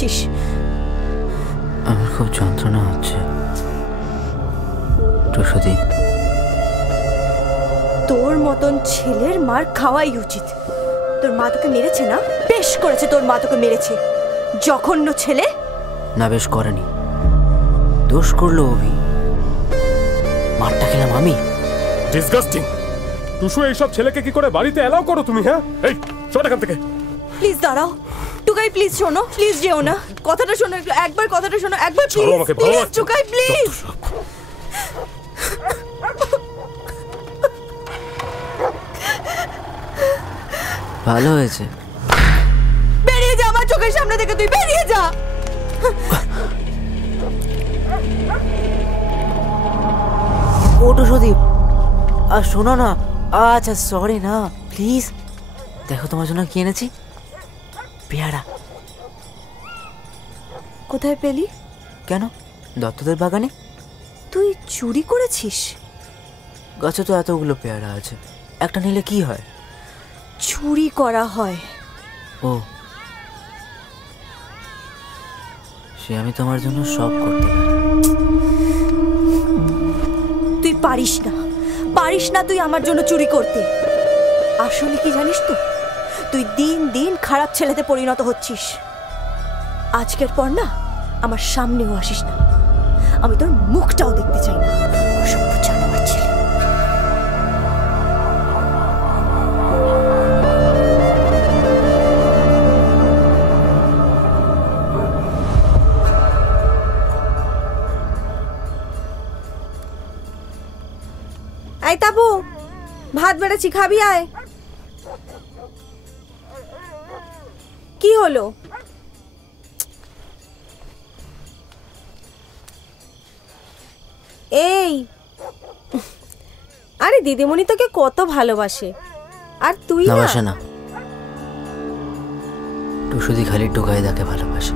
করছিস? আমার খুব যন্ত্রণা হচ্ছে টুসুদি। তোর মতন ছেলের মার খাওয়াই উচিত। তোর মা তোকে মেরেছে না? বেশ করেছে, তোর মা তোকে মেরেছে। জঘন্য ছেলে। না, বেশ করেনি, দোষ করলো অভি। মারটা খেলাম আমি। ডিসগাস্টিং। টুসু এইসব ছেলেকে কি করে বাড়িতে অ্যালাউ করো তুমি? হ্যাঁ, এই শোন এখান থেকে। প্লিজ দাঁড়াও টুকাই, প্লিজ শোনো, প্লিজ যেও না। কথাটা শোনো, একবার কথাটা শোনো, একবার প্লিজ টুকাই, প্লিজ। ভালো হয়েছে। বেরিয়ে যা আমার চোখের সামনে থেকে, তুই বেরিয়ে যা। ওটো সুদীপ, আর শোনো না। আচ্ছা সরি না, প্লিজ। দেখো তোমার জন্য কি এনেছি, পেয়ারা। কোথায় পেলি? কেন, দত্তদের বাগানে। তুই চুরি করেছিস? গাছে তো এতগুলো পেয়ারা আছে, একটা নিলে কি হয়? চুরি করা হয়। ও, সে আমি তোমার জন্য সব করতে পারি। তুই পারিস না, পারিস না তুই আমার জন্য চুরি করতে। আসলে কি জানিস তো, তুই দিন দিন খারাপ ছেলেতে পরিণত হচ্ছিস। আজকের পর না আমার সামনেও আসিস না, আমি তোর মুখটাও দেখতে চাই না। অসভ্য জানোয়ার ছেলে। এই তাবু, ভাত বেড়েছি, খাবি আয়। কি হলো? এই, আরে দিদিমণি তোকে কত ভালোবাসে, আর তুই না। বাসে না, টুসুদি খালি টুকাই দাকে ভালোবাসে,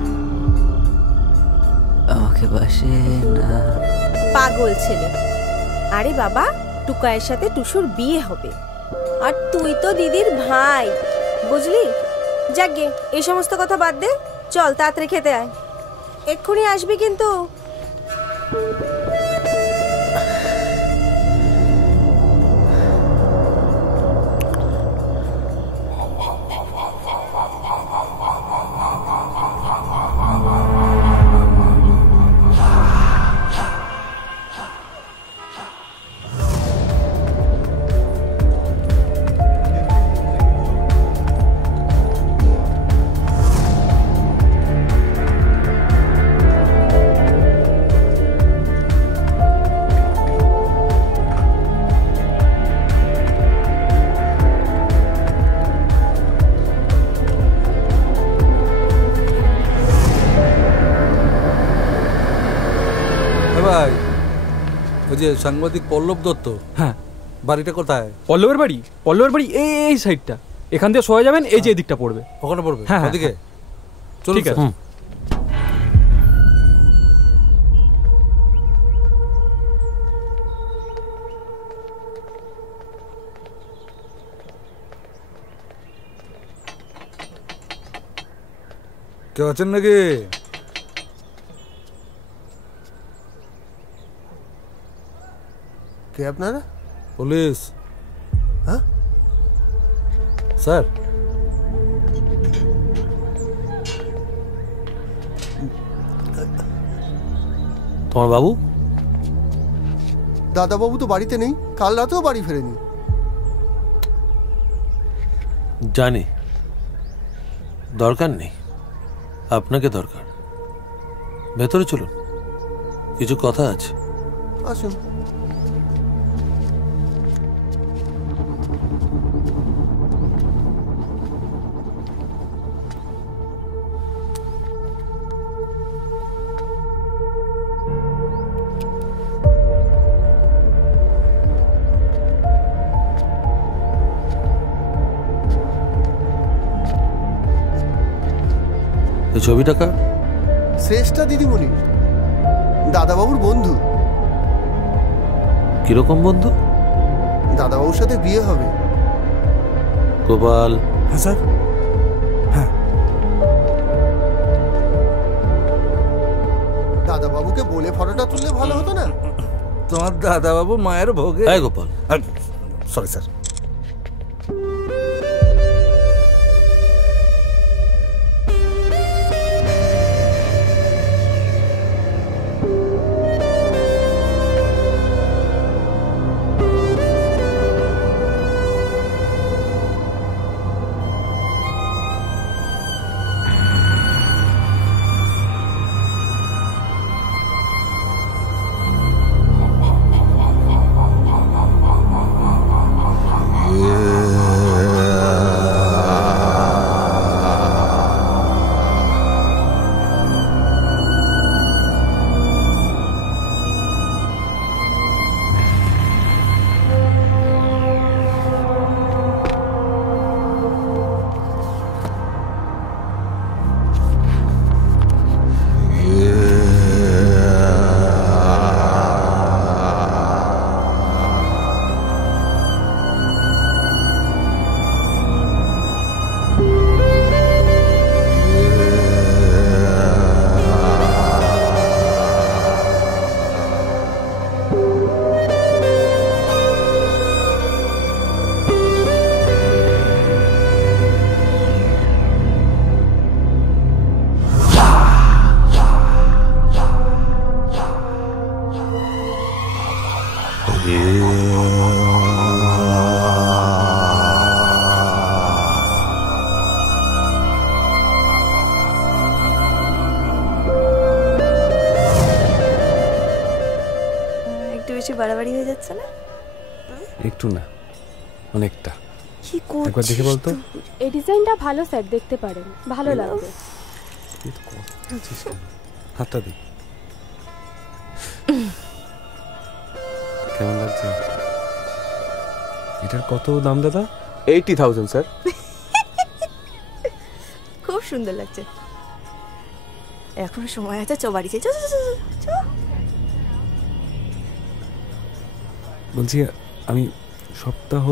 আমাকে বাসে না। পাগল ছেলে। আরে বাবা, টুকাইয়ের সাথে টুসুর বিয়ে হবে, আর তুই তো দিদির ভাই, বুঝলি? যাকগে, এই সমস্ত কথা বাদ দে, চল তাড়াতাড়ি খেতে আয়। এক্ষুনি আসবি কিন্তু। ওই যে সাংবাদিক পল্লব দত্ত, হ্যাঁ, বাড়িটা কোথায়? পল্লবের বাড়ি? পল্লবের বাড়ি এই সাইডটা, এখান দিয়ে সোজা যাবেন, এই যে এদিকটা পড়বে। ওখানে পড়বে? হ্যাঁ, ওদিকে চলুন। ঠিক আছে। কেউ আছেন নাকি? কে আপনারা? পুলিশ। হ্যাঁ স্যার, তোমার বাবু? দাদাবাবু তো বাড়িতে নেই, কাল রাতেও বাড়ি ফেরেনি। জানি, দরকার নেই, আপনাকে দরকার। ভেতরে চলুন, কিছু কথা আছে। আসুন। এই ছবিটা কার? শ্রেষ্ঠা দিদিমণি, দাদাবাবুর বন্ধু। কিরকম বন্ধু? দাদাবাবুর সাথে বিয়ে হবে। গোপাল? হ্যাঁ স্যার। হ্যাঁ, দাদাবাবুকে বলে ফটোটা তুললে ভালো হতো না? তোমার দাদাবাবু মায়ের ভোগে। হ্যাঁ গোপাল, সরি স্যার। একটু বেশি বাড়াবাড়ি হয়ে যাচ্ছে না? একটু না, অনেকটা। কি করছিস? একবার দেখে বলতো। এই ডিজাইনটা ভালো স্যার, দেখতে পারেন, ভালো লাগবে। হাতটা দি। কেমন লাগছে? এটার কত দাম দাদা? 80,000 স্যার। খুব সুন্দর লাগছে। এখনো সময় আছে, চ বাড়ি যাই। চ চ, চ, চ, চ। বলছি আমি সপ্তাহ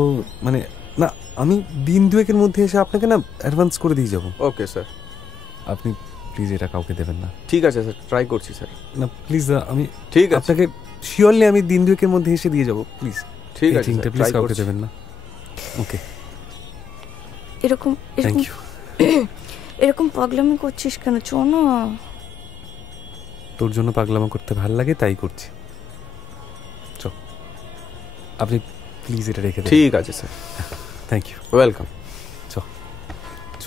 মানে না, আমি দিন দুয়েকের মধ্যে এসে আপনাকে না অ্যাডভান্স করে দিয়ে যাব। Okay sir. আপনি প্লিজ এটা কাউকে দেবেন না। ঠিক আছে স্যার, ট্রাই করছি স্যার। না প্লিজ, আমি ঠিক আছে আপনাকে শিওরলি আমি দিন দুয়েকের মধ্যে এসে দিয়ে যাব, প্লিজ। ঠিক আছে স্যার, প্লিজ কাউকে দেবেন না। ওকে, এরকম থ্যাংক এরকম ইউ। এরকম পাগলামি করছিস কেন? চ না। তোর জন্য পাগলামো করতে ভাল লাগে তাই করছি। চ, আপনি প্লিজ এটা রেখে দেন। ঠিক আছে স্যার, থ্যাংক ইউ। ওয়েলকাম। চ চ।